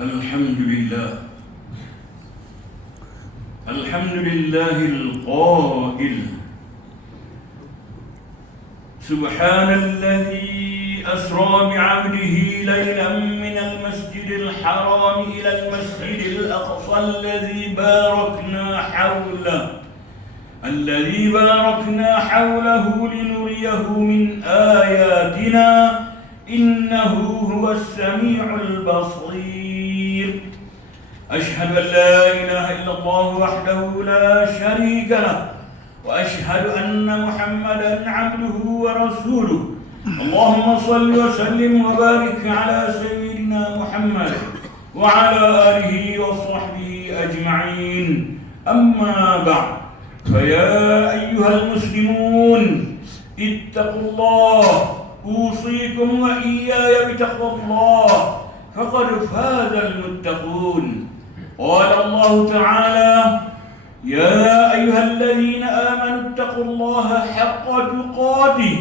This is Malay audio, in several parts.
الحمد لله القائل سبحان الذي أسرى بعبده ليلا من المسجد الحرام إلى المسجد الأقصى الذي باركنا حوله لنريه من آياتنا إنه هو السميع البصير. أشهد أن لا إله إلا الله وحده لا شريك له وأشهد أن محمدا عبده ورسوله. اللهم صل وسلم وبارك على سيدنا محمد وعلى آله وصحبه أجمعين. أما بعد، فيا أيها المسلمون اتقوا الله، أوصيكم وإياي بتقوى الله، فقد فاز المتقون. قال الله تعالى: يا أيها الذين آمنوا اتقوا الله حق تقاته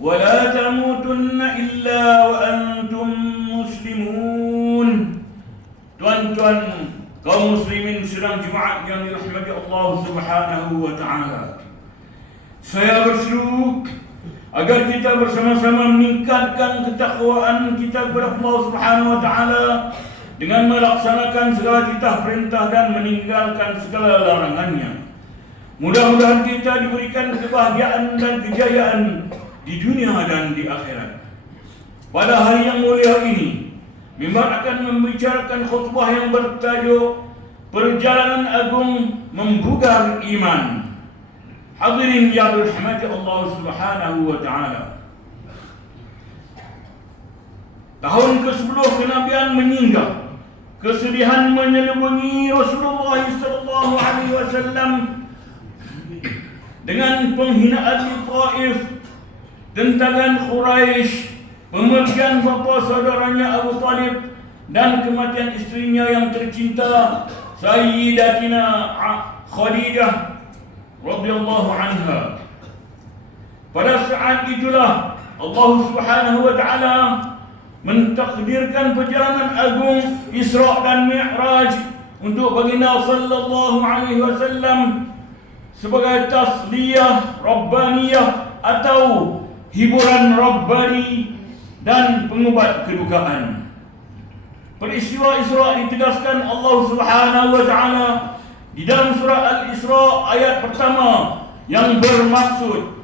ولا تموتن إلا وأنتم مسلمون. Tuan-tuan kaum muslimin sidang Jumaat yang dirahmati Allah Subhanahu wa taala. Saya berseru agar kita bersama-sama meningkatkan ketakwaan kita kepada Allah Subhanahu wa taala dengan melaksanakan segala titah perintah dan meninggalkan segala larangannya. Mudah-mudahan kita diberikan kebahagiaan dan kejayaan di dunia dan di akhirat. Pada hari yang mulia ini, mimbar akan membicarakan khutbah yang bertajuk Perjalanan Agung Membugar Iman. Hadirin yang dirahmati Allah Subhanahu wa taala. Tahun ke-10 kenabian meninggal. Kesedihan menyelimuti Rasulullah sallallahu alaihi wasallam dengan penghinaan di Taif, tentangan Quraisy, pemurnian bapa saudaranya Abu Talib, dan kematian istrinya yang tercinta Sayyidatina Khadijah radhiyallahu anha. Pada saat itulah Allah Subhanahu wa taala mentakdirkan perjalanan agung Isra dan Mi'raj untuk baginda sallallahu alaihi wasallam sebagai tasliyah rabbaniyah atau hiburan rabbani dan pengubat kedukaan. Peristiwa Isra ditegaskan Allah Subhanahu wa taala di dalam surah Al-Isra ayat pertama yang bermaksud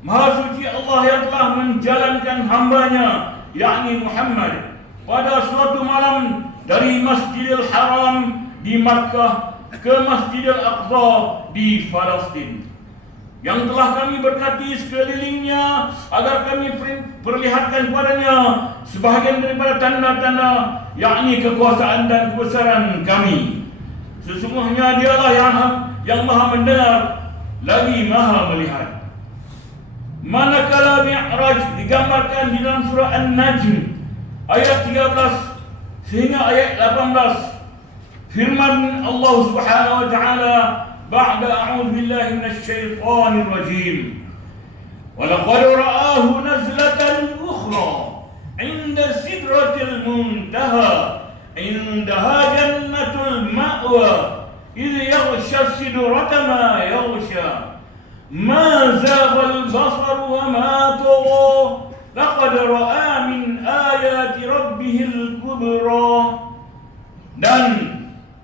Maha suci Allah yang telah menjalankan hambanya, yakni Muhammad, pada suatu malam dari Masjidil Haram di Makkah ke Masjidil Aqsa di Palestin, yang telah kami berkati sekelilingnya agar kami perlihatkan padanya sebahagian daripada tanda-tanda, yakni kekuasaan dan kebesaran kami. Sesungguhnya dialah yang maha mendengar lagi maha melihat. Manakala Mi'raj digambarkan di dalam surah An-Najm ayat 13 sehingga ayat 18, firman Allah Subhanahu wa taala ba'da a'udzu billahi minasy syaithanir rajim, wa laqad ra'ahu nazlatan ukhra 'inda sidratil muntaha indaha jannatul ma'wa idh yaghsha sidrata ma yaghsha ma zaghal basar wa ma tagha laqad ra'a min ayati rabbihil kubra. Dan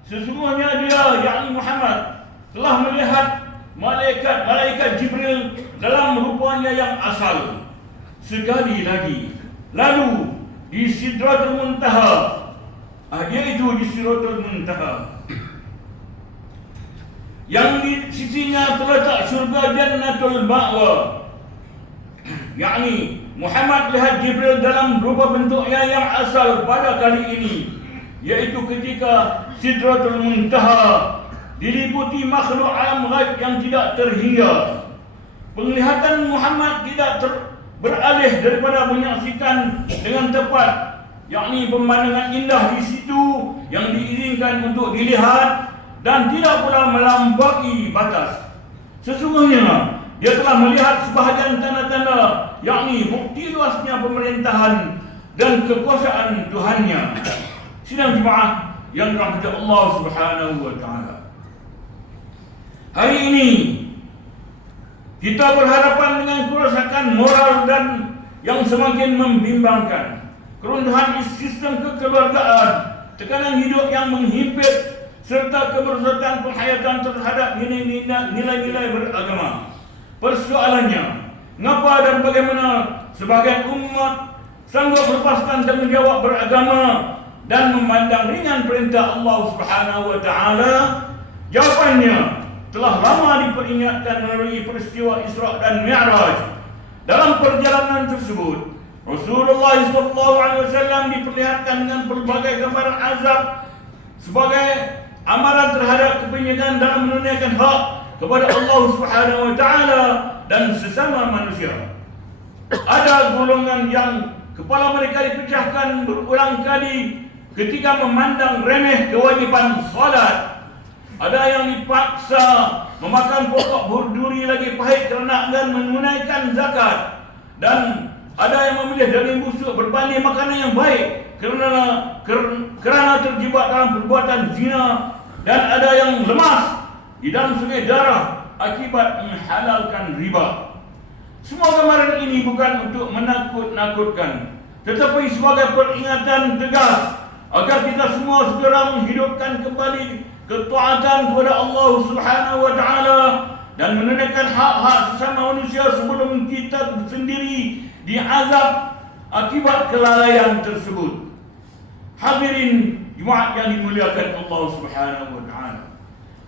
sesungguhnya dia, yakni Muhammad, telah melihat malaikat Jibril dalam rupanya yang asal sekali lagi. Lalu di Sidratul Muntaha, yaitu di Sidratul Muntaha, yang di sisinya terletak syurga Jannatul Ma'wa, yakni Muhammad lihat Jibril dalam rupa bentuknya yang asal pada kali ini, yaitu ketika Sidratul Muntaha diliputi makhluk alam ghaib yang tidak terhingga. Penglihatan Muhammad tidak beralih daripada menyaksikan dengan tepat, yakni pemandangan indah di situ yang diizinkan untuk dilihat, dan tidak pula melampaui batas. Sesungguhnya dia telah melihat sebahagian tanda-tanda, yakni bukti luasnya pemerintahan dan kekuasaan Tuhannya. Sidang jemaah yang dirahmati Allah Subhanahu wa taala. Hari ini kita berhadapan dengan kerusakan moral dan yang semakin membimbangkan. Keruntuhan sistem kekeluargaan, tekanan hidup yang menghimpit, serta kemerosotan penghayatan terhadap nilai-nilai beragama. Persoalannya, mengapa dan bagaimana sebagian umat sanggup melepaskan tanggungjawab beragama dan memandang ringan perintah Allah Subhanahu wa taala? Jawapannya telah lama diperingatkan melalui peristiwa Isra dan Mi'raj. Dalam perjalanan tersebut, Rasulullah SAW diperlihatkan dengan berbagai gambaran azab sebagai amalan terhadap kepenyataan dalam menunaikan hak kepada Allah Subhanahu wa taala dan sesama manusia. Ada golongan yang kepala mereka dipecahkan berulang kali ketika memandang remeh kewajiban salat. Ada yang dipaksa memakan pokok berduri lagi pahit kerana enggan menunaikan zakat, dan ada yang memilih daging busuk berbanding makanan yang baik kerana terjebak dalam perbuatan zina, dan ada yang lemas di dalam sungai darah akibat menghalalkan riba. Semua gambaran ini bukan untuk menakut-nakutkan, tetapi sebagai peringatan tegas agar kita semua segera menghidupkan kembali ketaatan kepada Allah Subhanahu wa taala dan menunaikan hak-hak sesama manusia sebelum kita sendiri diazab akibat kelalaian tersebut. Hadirin jemaat yang dimuliakan Allah Subhanahu wa taala,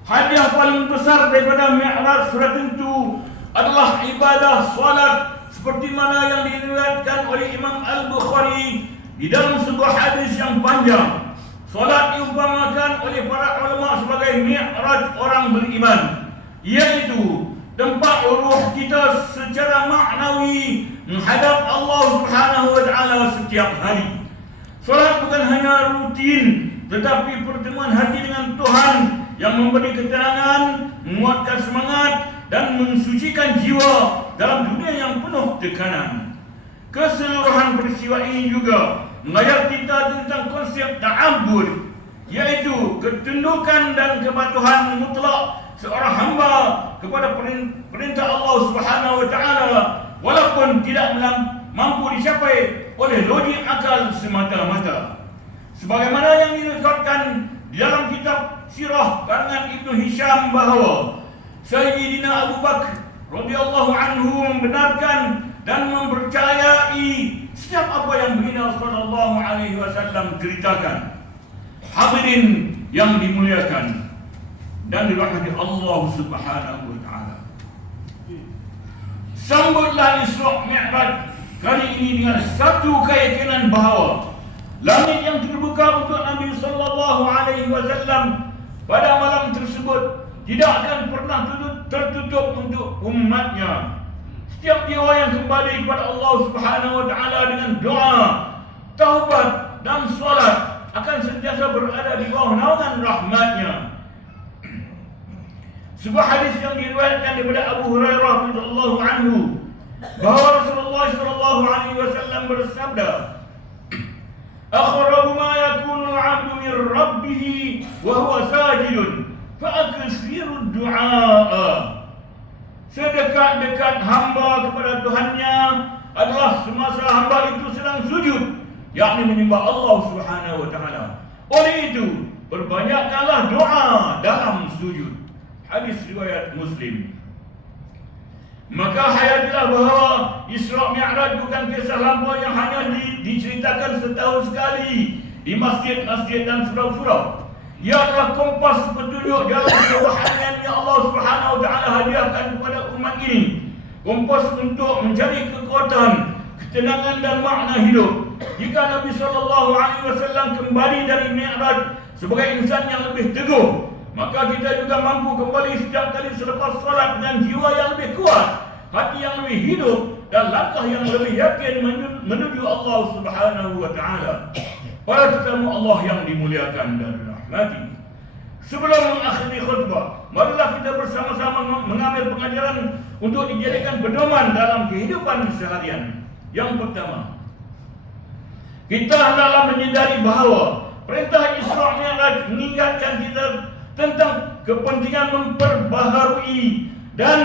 hadiah paling besar daripada Mi'raj sudah tentu adalah ibadah salat, seperti mana yang diriwayatkan oleh Imam Al-Bukhari di dalam sebuah hadis yang panjang. Salat diumpamakan oleh para ulama sebagai mi'raj orang beriman, iaitu tempat ruh kita secara maknawi menghadap Allah Subhanahu wa taala setiap hari. Salat bukan hanya rutin, tetapi pertemuan hati dengan Tuhan yang memberi ketenangan, menguatkan semangat dan mensucikan jiwa dalam dunia yang penuh tekanan. Keseluruhan peristiwa ini juga mengajar kita tentang konsep ta'abbud, yaitu ketundukan dan kepatuhan mutlak seorang hamba kepada perintah Allah Subhanahu wa taala, walaupun tidak mampu dicapai oleh logik akal semata-mata. Sebagaimana yang diriwayatkan di dalam kitab sirah karangan Ibnu Hisham bahawa Sayyidina Abu Bakar radhiyallahu anhu membenarkan dan mempercayai setiap apa yang baginda sallallahu alaihi wasallam ceritakan. Hadirin yang dimuliakan dan dirahmati Allah Subhanahu wa taala, sambutlah Isra Mi'raj kali ini dengan satu keyakinan bahawa langit yang terbuka untuk Nabi sallallahu alaihi wasallam pada malam tersebut tidak akan pernah tertutup untuk umatnya. Setiap jiwa yang kembali kepada Allah Subhanahu wa taala dengan doa, taubat dan salat akan sentiasa berada di bawah naungan rahmat-Nya. Sebuah hadis yang diriwayatkan daripada Abu Hurairah radhiyallahu anhu bahawa Rasulullah sallallahu alaihi wasallam bersabda, "Aqrabu ma yakunu al-'abdu min rabbih wa huwa sajidun fa akthiru ad-du'a." Sedekat-dekat hamba kepada Tuhannya adalah semasa hamba itu sedang sujud, yakni menyembah Allah Subhanahu wa taala. Oleh itu, perbanyakkanlah doa dalam sujud. Hadis riwayat Muslim. Maka hayatilah bahawa Isra Mi'raj bukan kisah lampau yang hanya diceritakan setahun sekali di masjid-masjid dan surau-surau. Ia adalah kompas petunjuk dalam kerohanian yang Allah Subhanahu wa taala hadiahkan kepada umat ini. Kompas untuk mencari kekuatan, ketenangan dan makna hidup. Jika Nabi sallallahu alaihi wasallam kembali dari Mi'raj sebagai insan yang lebih teguh, maka kita juga mampu kembali setiap kali selepas salat dengan jiwa yang lebih kuat, hati yang lebih hidup dan langkah yang lebih yakin menuju Allah Subhanahu wa taala. Para tetamu Allah yang dimuliakan dan dirahmati, sebelum mengakhiri khutbah, marilah kita bersama-sama mengambil pengajaran untuk dijadikan pedoman dalam kehidupan seharian. Yang pertama, kita hendaklah menyadari bahawa perintah Isra Mi'raj mengingatkan kita tentang kepentingan memperbaharui dan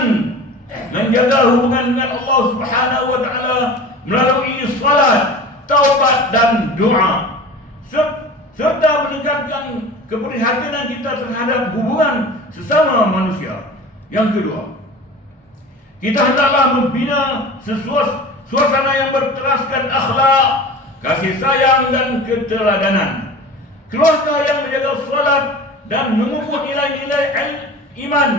menjaga hubungan dengan Allah Subhanahu wa taala melalui salat, taubat dan doa, serta meningkatkan keprihatinan kita terhadap hubungan sesama manusia. Yang kedua, kita hendaklah membina suasana yang berteraskan akhlak, kasih sayang dan keteladanan. Keluarga yang menjaga salat dan memupuk nilai-nilai iman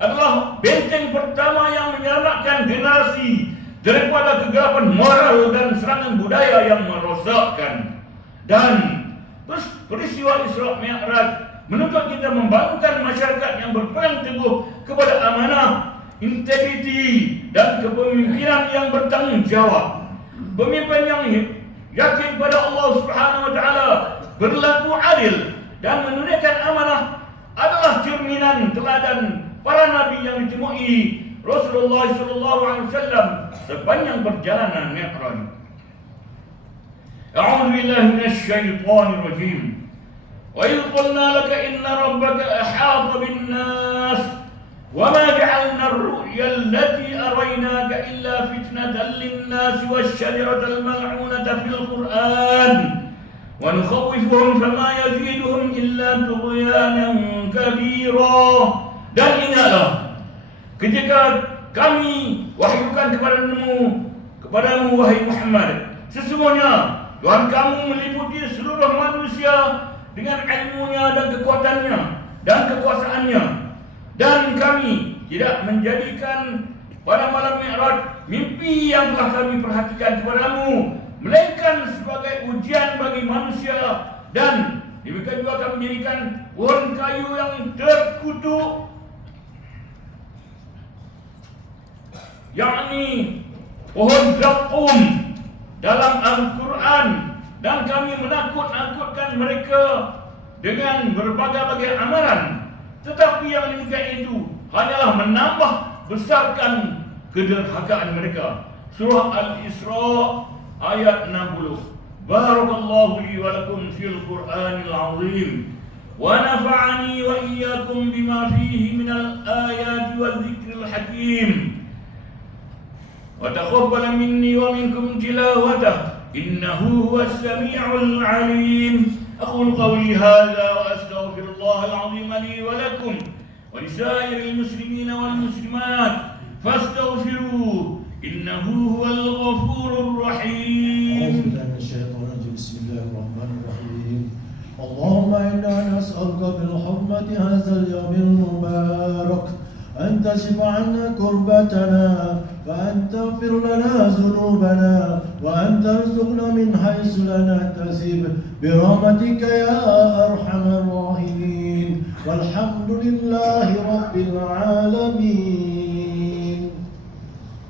adalah benteng pertama yang menyelamatkan generasi daripada kegelapan moral dan serangan budaya yang merosakkan. Dan peristiwa Isra Mi'raj menuntut kita membangunkan masyarakat yang berpegang teguh kepada amanah, integriti dan kepemimpinan yang bertanggung jawab. Pemimpin yang yakin pada Allah Subhanahu wa taala, berlaku adil dan menunaikan amanah adalah cerminan teladan para nabi yang ditemui Rasulullah SAW sepanjang perjalanan Mi'raj. A'udzu billahi minasy syaithanir rajim. Wa idh qulna laka inna rabbaka ahata bin-nas wa ma ja'alna ar-ru'ya allati araynaka illa fitnatan lin-nas wash-shajaratal mal'unata fil Qur'an wa nukhawifuhum fama yaziduhum illa tughyanan kabira. Dan ingatlah ketika kami wahyukan kepadamu wahai Muhammad, sesungguhnya Tuhan kamu meliputi seluruh manusia dengan ilmunya dan kekuatannya dan kekuasaannya. Dan kami tidak menjadikan pada malam Mi'raj mimpi yang telah kami perhatikan kepadamu melainkan sebagai ujian bagi manusia. Dan demikian juga kami menjadikan pohon kayu yang terkutuk, yakni pohon zakum dalam Al-Quran, dan kami menakut-nakutkan mereka dengan berbagai-bagai amaran. Tetapi yang demikian itu hanyalah menambah besarkan kederhakaan mereka. Surah Al-Isra ayat 60. Barakallahu li wa lakum fil Qur'anil azim wa nafa'ani wa iyyakum bima fihi minal ayati wal dzikril hakim. وتقبل مني ومنكم تلاوته إنه هو السميع العليم. أقول قولي هذا وأستغفر الله العظيم لي ولكم ولسائر المسلمين والمسلمات فاستغفروه إنه هو الغفور الرحيم. أعوذ بالله من الشيطان الرجيم. بسم الله الرحمن الرحيم. اللهم إنا نسألك بالحرمة هذا اليوم المبارك أن تكشف عنا كربتنا وأن تغفر لنا ذنوبنا وأن ترزقنا من حيث لا نحتسب برحمتك يا أرحم